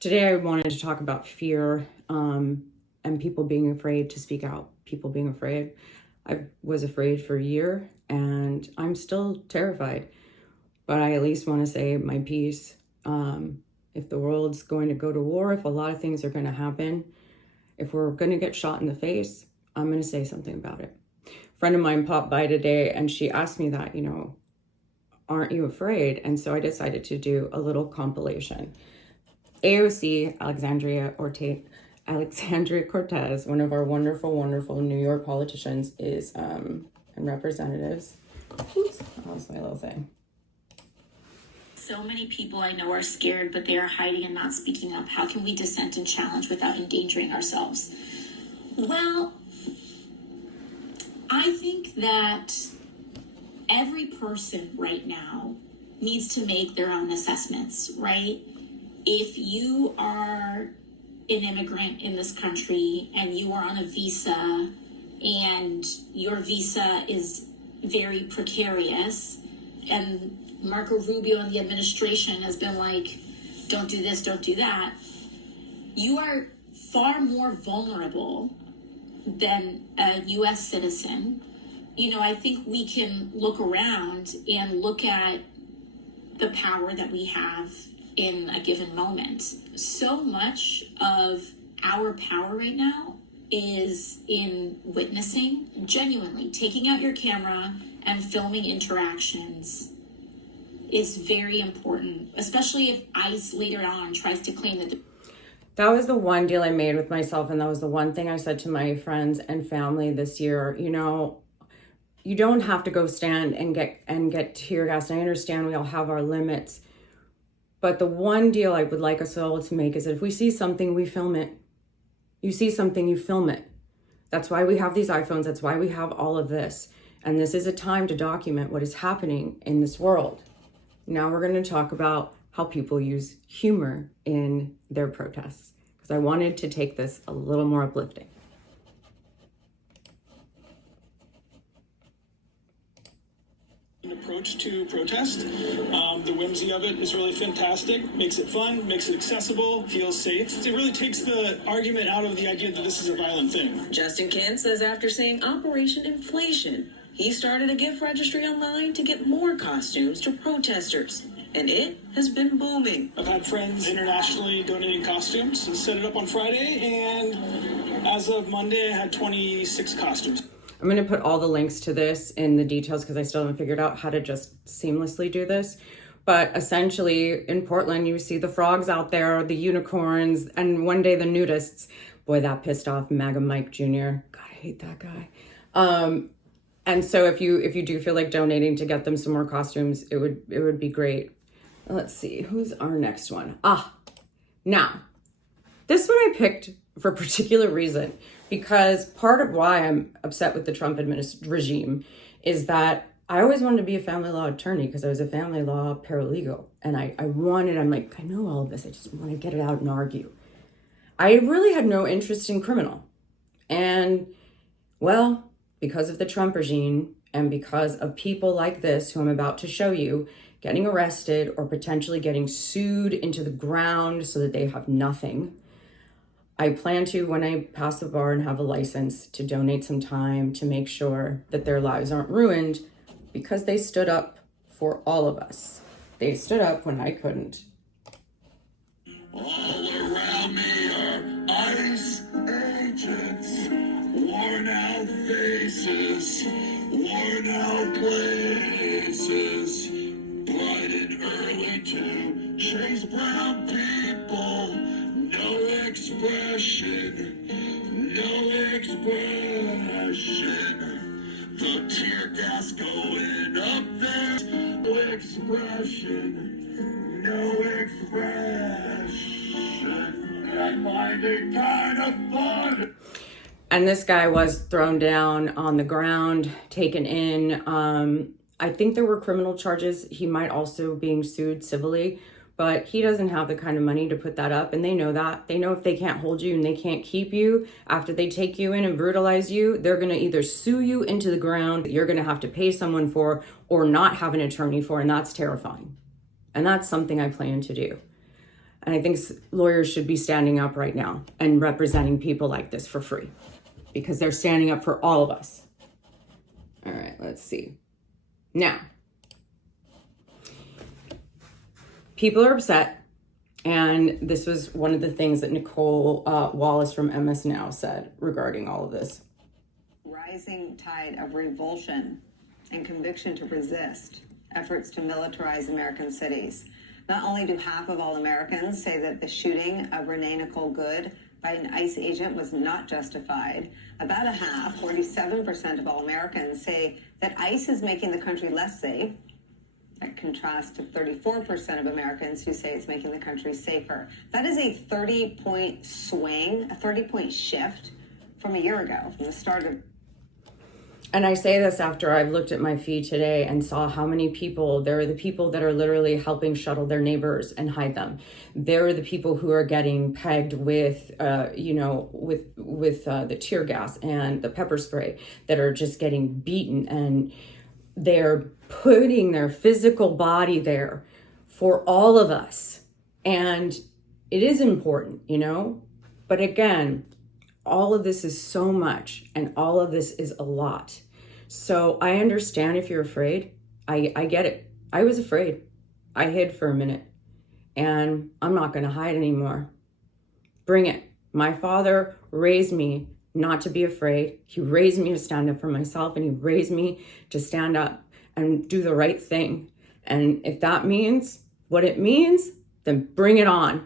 Today I wanted to talk about fear and people being afraid to speak out, people being afraid. I was afraid for a year and I'm still terrified, but I at least want to say my piece. If the world's going to go to war, if a lot of things are going to happen, if we're going to get shot in the face, I'm going to say something about it. A friend of mine popped by today and she asked me that, aren't you afraid? And so I decided to do a little compilation. AOC, Alexandria Cortez, one of our wonderful, wonderful New York politicians and representatives. Oops, that was my little thing. So many people I know are scared, but they are hiding and not speaking up. How can we dissent and challenge without endangering ourselves? Well, I think that every person right now needs to make their own assessments, right? If you are an immigrant in this country and you are on a visa and your visa is very precarious and Marco Rubio and the administration has been like, don't do this, don't do that, you are far more vulnerable than a U.S. citizen. I think we can look around and look at the power that we have in a given moment. So much of our power right now is in witnessing, genuinely taking out your camera and filming interactions is very important, especially if ICE later on tries to claim that That was the one deal I made with myself, and that was the one thing I said to my friends and family this year. You don't have to go stand and get tear gas. And I understand we all have our limits. But the one deal I would like us all to make is that if we see something, we film it. You see something, you film it. That's why we have these iPhones. That's why we have all of this. And this is a time to document what is happening in this world. Now we're going to talk about how people use humor in their protests, because I wanted to take this a little more uplifting. Approach to protest. The whimsy of it is really fantastic. Makes it fun, makes it accessible, feels safe. It really takes the argument out of the idea that this is a violent thing. Justin Kent says after seeing Operation Inflation, he started a gift registry online to get more costumes to protesters, and it has been booming. I've had friends internationally donating costumes. Set it up on Friday, and as of Monday, I had 26 costumes. I'm going to put all the links to this in the details because I still haven't figured out how to just seamlessly do this. But essentially, in Portland, you see the frogs out there, the unicorns, and one day the nudists. Boy, that pissed off MAGA Mike Jr. God, I hate that guy. And so if you do feel like donating to get them some more costumes, it would be great. Let's see, who's our next one? Now, this one I picked for a particular reason, because part of why I'm upset with the Trump regime is that I always wanted to be a family law attorney because I was a family law paralegal. And I'm like, I know all of this. I just want to get it out and argue. I really had no interest in criminal. And well, because of the Trump regime and because of people like this, who I'm about to show you, getting arrested or potentially getting sued into the ground so that they have nothing, I plan to, when I pass the bar and have a license, to donate some time to make sure that their lives aren't ruined, because they stood up for all of us. They stood up when I couldn't. All around me are ICE agents, worn out faces, worn out places, blinded early to chase brown people. No expression, no expression. The tear gas going up there. No expression, no expression. I find it kind of fun. And this guy was thrown down on the ground, taken in. I think there were criminal charges. He might also being sued civilly, but he doesn't have the kind of money to put that up. And they know that. They know if they can't hold you and they can't keep you after they take you in and brutalize you, they're going to either sue you into the ground, you're going to have to pay someone for, or not have an attorney for. And that's terrifying. And that's something I plan to do. And I think lawyers should be standing up right now and representing people like this for free, because they're standing up for all of us. All right, let's see. Now, people are upset. And this was one of the things that Nicole Wallace from MS Now said regarding all of this. Rising tide of revulsion and conviction to resist efforts to militarize American cities. Not only do half of all Americans say that the shooting of Renee Nicole Good by an ICE agent was not justified, about a half, 47% of all Americans, say that ICE is making the country less safe. That contrasts to 34% of Americans who say it's making the country safer. That is a 30-point swing, a 30-point shift from a year ago, from the start of. And I say this after I've looked at my feed today and saw how many people, there are the people that are literally helping shuttle their neighbors and hide them. There are the people who are getting pegged with, with the tear gas and the pepper spray, that are just getting beaten, and they're putting their physical body there for all of us. And it is important, but again, all of this is so much, and all of this is a lot. So I understand if you're afraid. I get it. I was afraid. I hid for a minute, and I'm not going to hide anymore. Bring it. My father raised me not to be afraid. He raised me to stand up for myself, and he raised me to stand up and do the right thing. And if that means what it means, then bring it on.